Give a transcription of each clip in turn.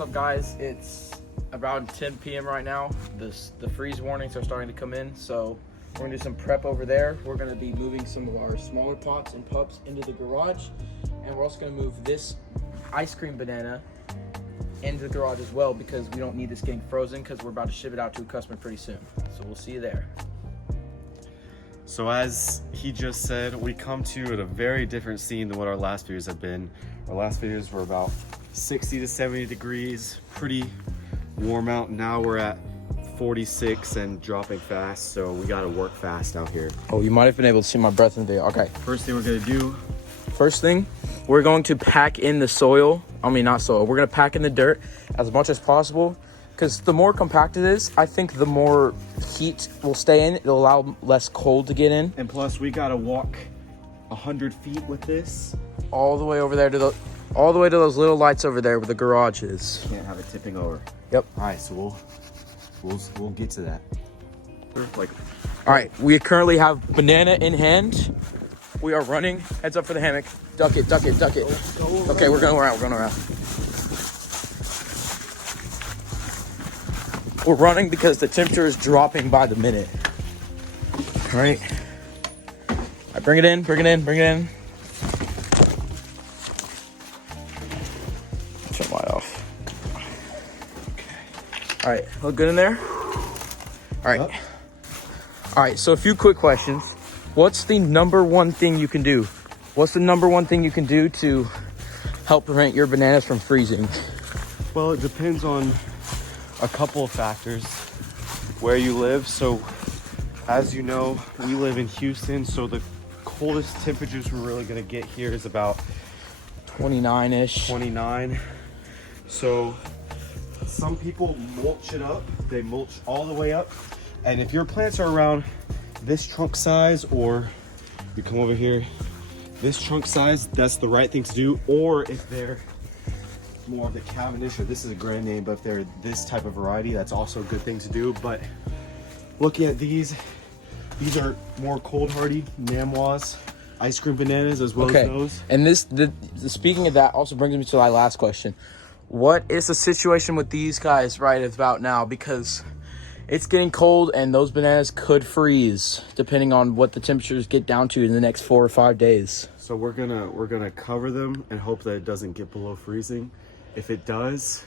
What's up, guys? It's around 10 p.m. right now. The freeze warnings are starting to come in, so we're gonna do some prep over there. We're gonna be moving some of our smaller pots and pups into the garage, and we're also gonna move this ice cream banana into the garage as well, because we don't need this getting frozen, because we're about to ship it out to a customer pretty soon. So we'll see you there. So as he just said, we come to you at a very different scene than what our last videos have been. Our last videos were about 60 to 70 degrees, pretty warm out. Now we're at 46 and dropping fast, so we gotta work fast out here. Oh, you might have been able to see my breath in there. Okay. First thing we're gonna do, we're going to pack in the soil. I mean, not soil. We're gonna pack in the dirt as much as possible, because the more compact it is, I think the more heat will stay in. It'll allow less cold to get in. and plus we gotta walk 100 feet with this. All the way over there to all the way to those little lights over there where the garage is. Can't have it tipping over. Yep. All right, so we'll get to that. Like, All right, we currently have banana in hand. We are running. Heads up for the hammock. Duck it, duck it, duck it. Okay, we're going around, we're going around. We're running because the temperature is dropping by the minute. All right. All right, bring it in, bring it in, bring it in. Turn the light off. Okay. All right, look good in there? All right. Yep. All right, so a few quick questions. What's the number one thing you can do? What's the number one thing you can do to help prevent your bananas from freezing? well, it depends on a couple of factors. Where you live. So as you know, we live in Houston, so the coldest temperatures we're really gonna get here is about 29-ish. 29. So some people mulch it up. They mulch all the way up. And if your plants are around this trunk size, or you come over here, this trunk size, that's the right thing to do. Or if they're more of the Cavendish, or this is a grand name, but if they're this type of variety, that's also a good thing to do. But looking at these are more cold hardy Namwas ice cream bananas as well as those. And speaking of that also brings me to my last question. What is the situation with these guys right about now? Because it's getting cold and those bananas could freeze depending on what the temperatures get down to in the next 4 or 5 days. So we're gonna cover them and hope that it doesn't get below freezing. If it does,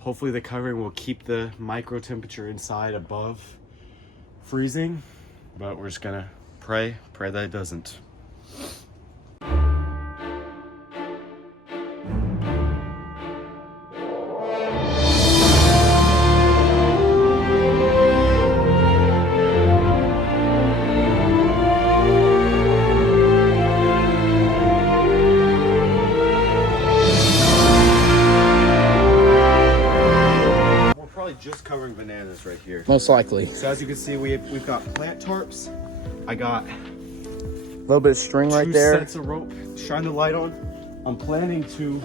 hopefully the covering will keep the micro temperature inside above freezing, but we're just gonna pray that it doesn't. Just covering bananas right here. Most likely. So as you can see, we've got plant tarps. I got A little bit of string right there. 2 sets of rope. Shine the light on. I'm planning to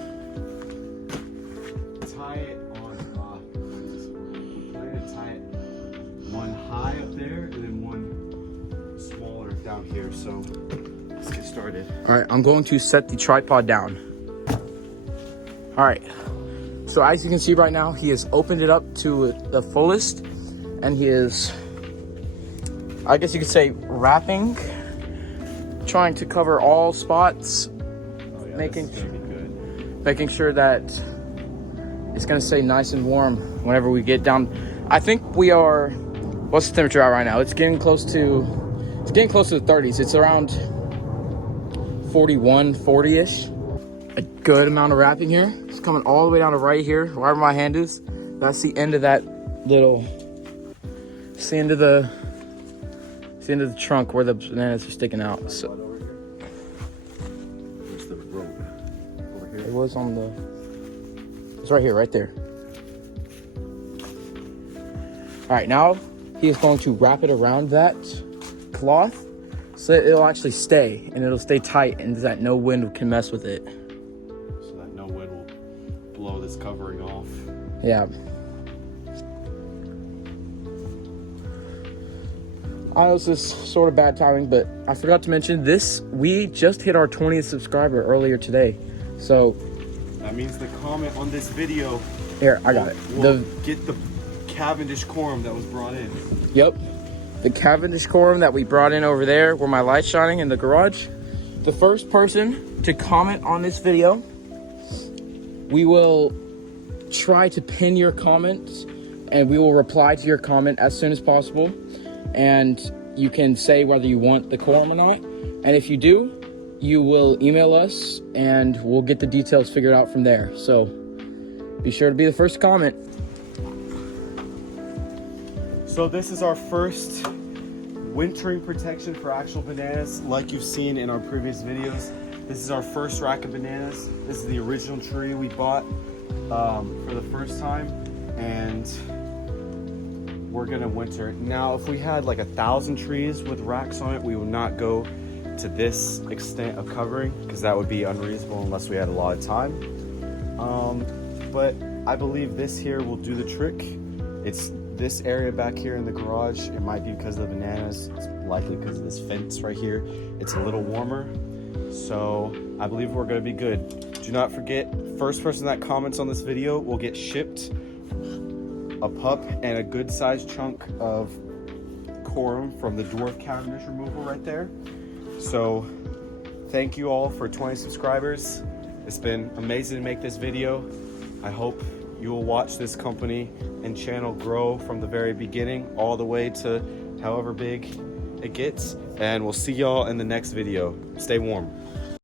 tie it on. I'm planning to tie it one high up there and then one smaller down here. So let's get started. All right, I'm going to set the tripod down. All right. So as you can see right now, he has opened it up to the fullest, and he is, I guess you could say, wrapping, trying to cover all spots, making sure that it's gonna stay nice and warm whenever we get down. I think we are, what's the temperature at right now? It's getting close to the 30s. It's around 41, 40-ish. A good amount of wrapping here. It's coming all the way down to right here, wherever my hand is. That's the end of that little, it's the end of the trunk where the bananas are sticking out. So Where's the rope? Over here. it was on the, it's right here, right there. All right, now he is going to wrap it around that cloth so that it'll actually stay, and it'll stay tight, and that no wind can mess with it. So that no wind will blow this covering off. Yeah. I know this is sort of bad timing, but I forgot to mention this. We just hit our 20th subscriber earlier today. So That That means the comment on this video Here, I got it. will get the Cavendish Corum that was brought in. Yep. The Cavendish Corum that we brought in over there where my light's shining in the garage. The first person to comment on this video, we will try to pin your comments and we will reply to your comment as soon as possible. And you can say whether you want the Corum or not. And if you do, you will email us and we'll get the details figured out from there. So be sure to be the first to comment. So this is our first wintering protection for actual bananas, like you've seen in our previous videos. This is our first rack of bananas. This is the original tree we bought for the first time, and we're gonna winter it. Now, if we had like 1,000 trees with racks on it, we would not go to this extent of covering because that would be unreasonable unless we had a lot of time. But I believe this here will do the trick. It's this area back here in the garage. It might be because of the bananas. It's likely because of this fence right here. It's a little warmer. So I believe we're gonna be good. Do not forget, first person that comments on this video will get shipped a pup and a good sized chunk of Corum from the Dwarf Cavendish removal right there. So thank you all for 20 subscribers. It's been amazing to make this video. I hope you will watch this company and channel grow from the very beginning all the way to however big it gets. And we'll see y'all in the next video. Stay warm.